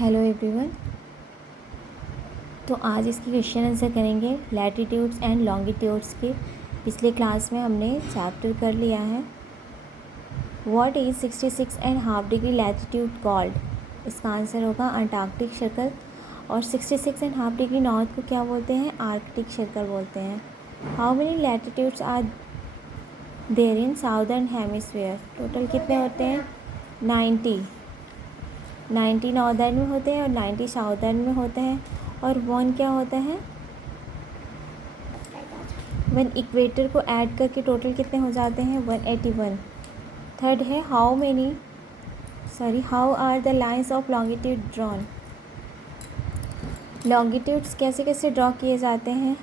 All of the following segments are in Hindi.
Hello everyone. तो आज इसकी क्वेश्चन आंसर करेंगे लैटिट्यूड्स एंड लॉन्गिट्यूड्स के। पिछले क्लास में हमने चैप्टर कर लिया है what is 66.5 degree latitude called. इसका आंसर होगा अंटार्कटिक सर्कल। और 66.5 डिग्री नॉर्थ को क्या बोलते हैं? आर्कटिक सर्कल बोलते हैं। How many latitudes are there in southern hemisphere? Total कितने होते हैं? 90 नॉर्दर्न में होते हैं और 90 साउदर्न में होते हैं। और 1 क्या होता है? वन इक्वेटर को ऐड करके टोटल कितने हो जाते हैं? 181। थर्ड है how are the lines of longitude drawn? Longitudes कैसे कैसे ड्रॉ किए जाते हैं?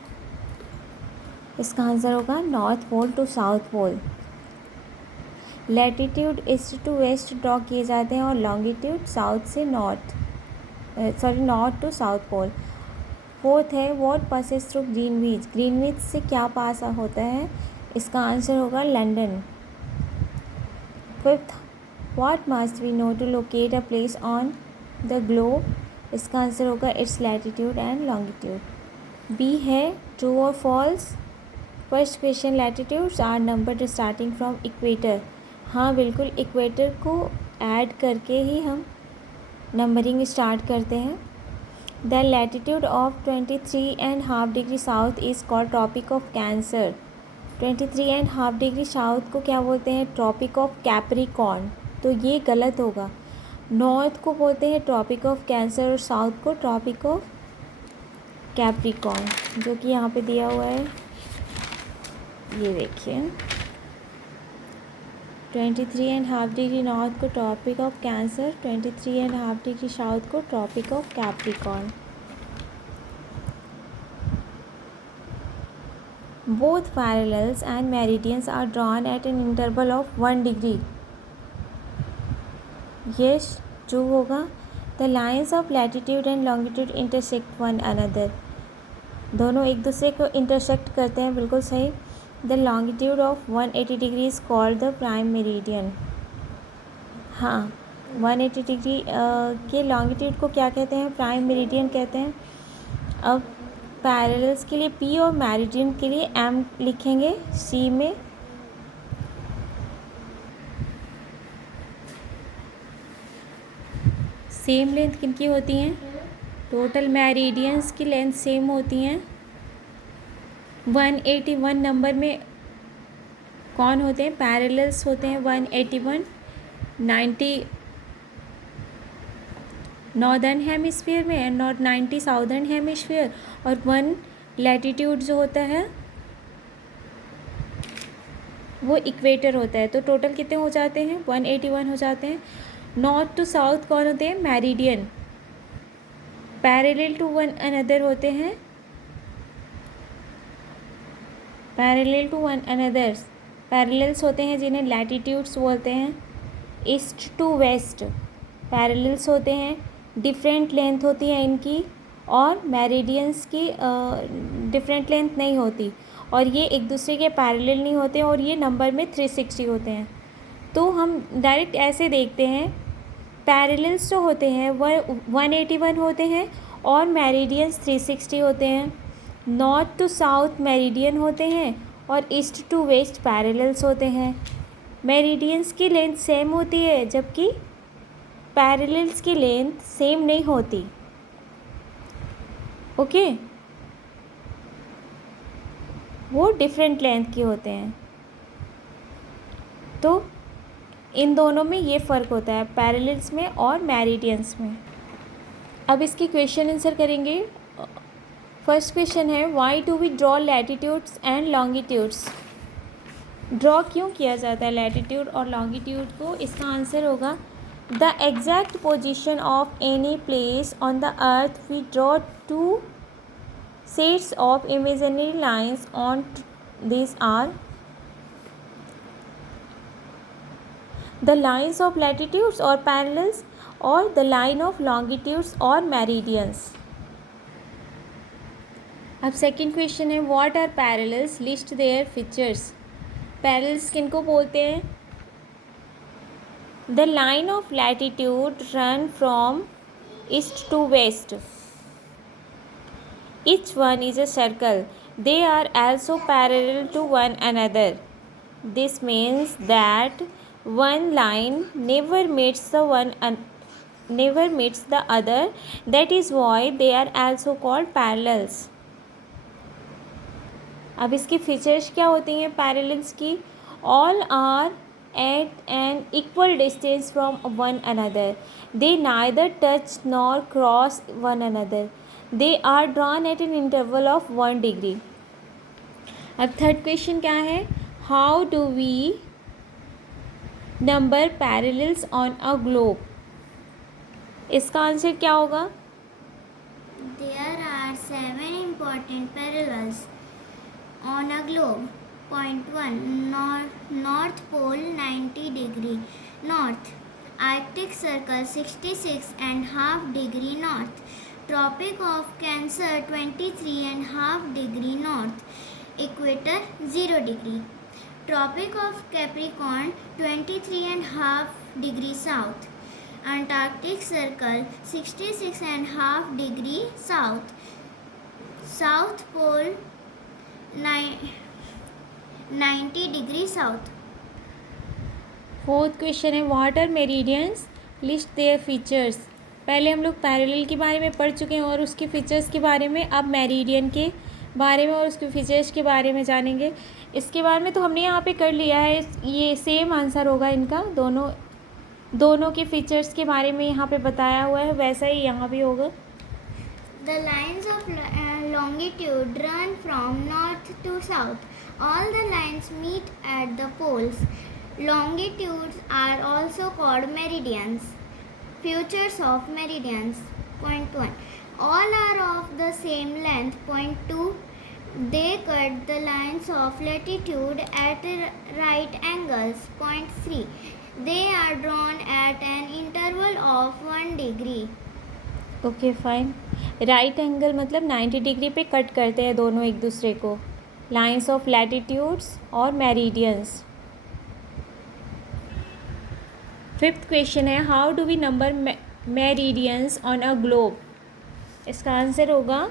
इसका आंसर होगा north pole to south pole. Latitude east to west draw किए जाते हैं और longitude north to south pole. Fourth है what passes through Greenwich? Greenwich से क्या पास होता है? इसका आंसर होगा London. Fifth what must we know to locate a place on the globe? इसका आंसर होगा its latitude and longitude. B है ट्रू और false. First question latitudes are numbered starting from equator. हाँ बिल्कुल, इक्वेटर को ऐड करके ही हम नंबरिंग स्टार्ट करते हैं। The latitude of 23.5 degree south is called tropic of cancer. 23.5 degree south को क्या बोलते हैं? Tropic of capricorn. तो ये गलत होगा। नॉर्थ को बोलते हैं ट्रॉपिक ऑफ कैंसर और साउथ को ट्रॉपिक ऑफ कैप्रिकॉर्न, जो कि यहाँ पे दिया हुआ है। ये देखिए 23.5 डिग्री नॉर्थ को tropic of cancer, 23.5 degree south को tropic of Capricorn. Both parallels and meridians are drawn at an interval of 1 degree. Yes, true होगा। The lines of latitude and longitude intersect one another. दोनों एक दूसरे को इंटरसेक्ट करते हैं, बिल्कुल सही। The longitude of 180 degree is called the prime meridian. हाँ, 180 डिग्री के लॉन्गिट्यूड को क्या कहते हैं? प्राइम मेरिडियन कहते हैं। अब पैरेलल्स के लिए P और मेरिडियन के लिए M लिखेंगे C में। सेम लेंथ किनकी होती हैं? टोटल मेरिडियंस की लेंथ सेम होती हैं। 181 नंबर में कौन होते हैं? पैरेलल्स होते हैं 181। 90 नॉर्दर्न हेमिस्फीयर में है, 90 साउदर्न हेमिस्फीयर। और 1 लैटिट्यूड जो होता है वो इक्वेटर होता है। तो टोटल कितने हो जाते हैं? 181 हो जाते हैं। नॉर्थ टू साउथ कौन होते हैं? Meridian. Parallel to one another होते हैं पैरेलल्स होते हैं जिन्हें लैटिट्यूड्स बोलते हैं। ईस्ट टू वेस्ट पैरेलल्स होते हैं, डिफरेंट लेंथ होती है इनकी, और मेरिडियंस की डिफरेंट लेंथ नहीं होती, और ये एक दूसरे के पैरेलल नहीं होते, और ये नंबर में 360 होते हैं। तो हम डायरेक्ट ऐसे देखते हैं, पैरेलल्स जो होते हैं वह 181 होते हैं और मेरिडियंस 360 होते हैं। नॉर्थ टू साउथ मेरिडियन होते हैं और ईस्ट टू वेस्ट पैरेलल्स होते हैं। मेरिडियंस की लेंथ सेम होती है जबकि पैरेलल्स की लेंथ सेम नहीं होती। ओके, वो डिफरेंट लेंथ की होते हैं। तो इन दोनों में ये फ़र्क होता है, पैरेलल्स में और मेरिडियंस में। अब इसकी क्वेश्चन आंसर करेंगे। फर्स्ट क्वेश्चन है why do we draw latitudes and longitudes? Draw क्यों किया जाता है लैटिट्यूड और लॉन्गिट्यूड को? इसका आंसर होगा the exact position of any place on the earth we draw 2 sets of imaginary lines on these are the lines of latitudes or parallels or the line of longitudes or meridians. अब सेकंड क्वेश्चन है what are parallels? List their features. Parallels किनको बोलते हैं? The line of latitude run from east to west. Each one is a circle. They are also parallel to one another. This means that one line never meets the other. That is why they are also called parallels. अब इसकी फीचर्स क्या होती हैं पैरेलल्स की? All are at an equal distance from one another. They neither touch nor cross one another. They are drawn at an interval of 1 degree. अब थर्ड क्वेश्चन क्या है? How do we number parallels on a globe? इसका आंसर क्या होगा? There are 7 important parallels on a globe. Point 1. North Pole 90 degree north. Arctic Circle 66.5 degree north. Tropic of Cancer 23.5 degree north. Equator 0 degree. Tropic of Capricorn 23.5 degree south. Antarctic Circle 66.5 degree south. South Pole 90 degree south. Fourth question है what are meridians, list their features. पहले हम लोग पैरेलल के बारे में पढ़ चुके हैं और उसके फीचर्स के बारे में. अब मेरिडियन के बारे में और उसके फीचर्स के बारे में जानेंगे. इसके बारे में तो हमने यहाँ पे कर लिया है. ये सेम आंसर होगा इनका. दोनों के फीचर्स के बारे में यहाँ पे बताया हुआ है, वैसा ही यहाँ भी होगा. The lines of longitude run from north to south. All the lines meet at the poles. Longitudes are also called meridians. Features of meridians. Point 1. All are of the same length. Point 2. They cut the lines of latitude at right angles. Point 3. They are drawn at an interval of 1 degree. Okay fine. Right angle मतलब 90 डिग्री पे कट करते हैं दोनों एक दूसरे को. लाइंस ऑफ लैटिट्यूड्स और मेरिडियंस. फिफ्थ क्वेश्चन है how do we number meridians on a globe? इसका आंसर होगा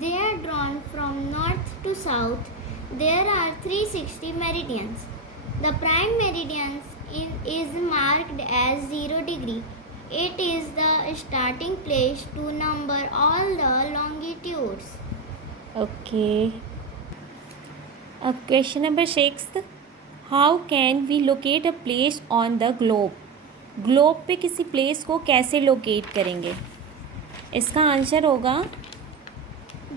They are drawn from north to south. There are 360 meridians. The prime meridian is marked as 0 degree. It is the starting place to number all the longitudes. Okay. Question number 6. How can we locate a place on the globe? Globe पे किसी प्लेस को कैसे लोकेट करेंगे? इसका आंसर होगा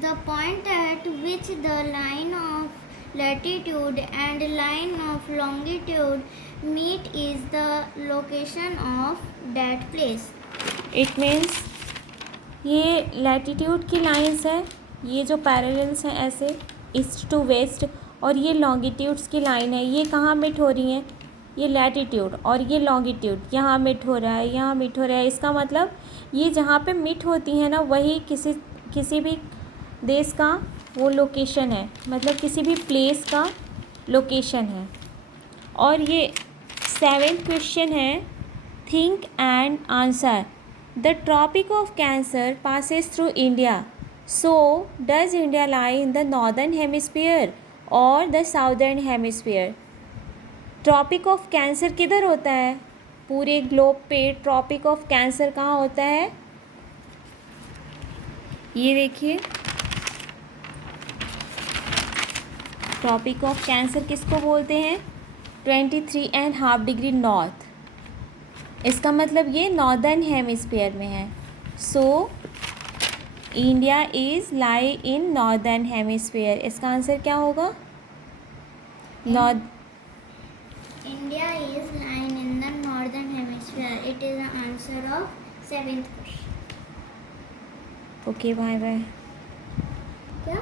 The point at which the line of latitude and line of longitude meet is the location of that place. It means ये लैटिट्यूड की लाइंस है, ये जो पैरेलल्स हैं ऐसे ईस्ट टू वेस्ट, और ये लॉन्गिट्यूड्स की लाइन है. ये कहाँ मिट हो रही हैं? ये लैटिट्यूड और ये लॉन्गिट्यूड यहाँ मिट हो रहा है, यहाँ मिट हो रहा है. इसका मतलब ये जहाँ पे मिट होती हैं ना वही किसी भी देश का वो लोकेशन है, मतलब किसी भी प्लेस का लोकेशन है. और ये 7th क्वेश्चन है think and answer. The tropic of Cancer passes through India. So does India lie in the northern hemisphere और the southern hemisphere? Tropic of Cancer किधर होता है? पूरे ग्लोब पे ट्रॉपिक ऑफ कैंसर कहाँ होता है? ये देखिए, ट्रॉपिक ऑफ कैंसर किसको बोलते हैं? 23.5 डिग्री नॉर्थ. इसका मतलब ये नॉर्दर्न हेमिस्फीयर में है. So India is lie in northern hemisphere. इसका आंसर क्या होगा? India is lying in the northern hemisphere. It is the answer of 7th question. Okay bye bye. क्या?